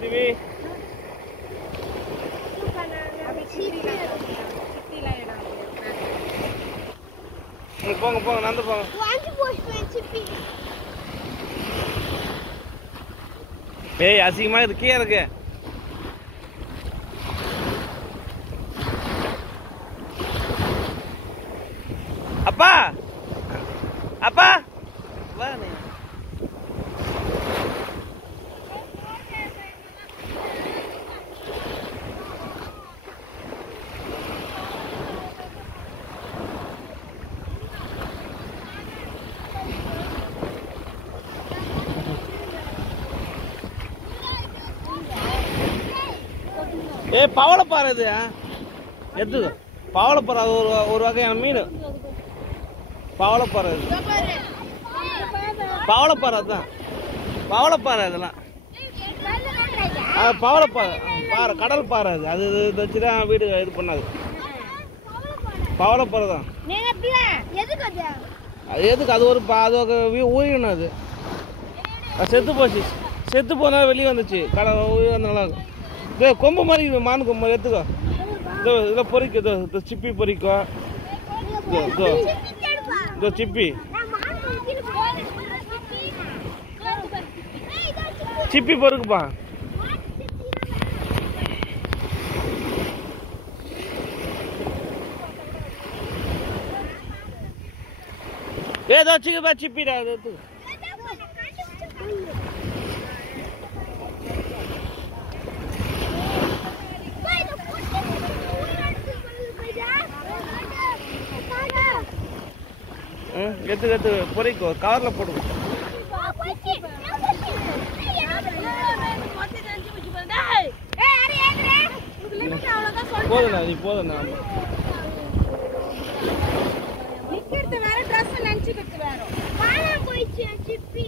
பிருத்திவி போங்க போங்க நடந்து போங்க. ஏய் அசிங்கமா இருக்கு கீழே இருக்கு. அப்பா அப்பா வா நீ. ஏ பவளப்பாறை இது எடுத்து பவளப்பாறை ஒரு வகையான மீன். பவளப்பாறை இது பவளப்பாறை தான் பவளப்பாறை இதெல்லாம் பவளப்பாறை பாறை கடல் பாறை அது அது வச்சுதான் வீடு இது பண்ணாது. பவளப்பாறை தான் அது எதுக்கு அது ஒரு ஊறிக்கணும். அது செத்து போச்சு. செத்து போனா வெளியே வந்துச்சு கடை உயிர்னால. இதோ கொம்பு மாதிரி இது மான் கொம்பு மாதிரி எடுத்துக்கோ. இதோ இதில் பொறிக்கும். இதோ சிப்பி பொறிக்கும். இதோ சிப்பி சிப்பி பொறுக்குப்பா. ஏதோ வச்சுக்கப்பா சிப்பிடா. அது எடுத்து பொறிக்கோ கவர்ல போடுவோம். போதுண்ணா நீ போதுண்ணா. வேற ட்ரெஸ் நினைச்சுக்கிட்டு வேற போயிடுச்சு சிப்பி.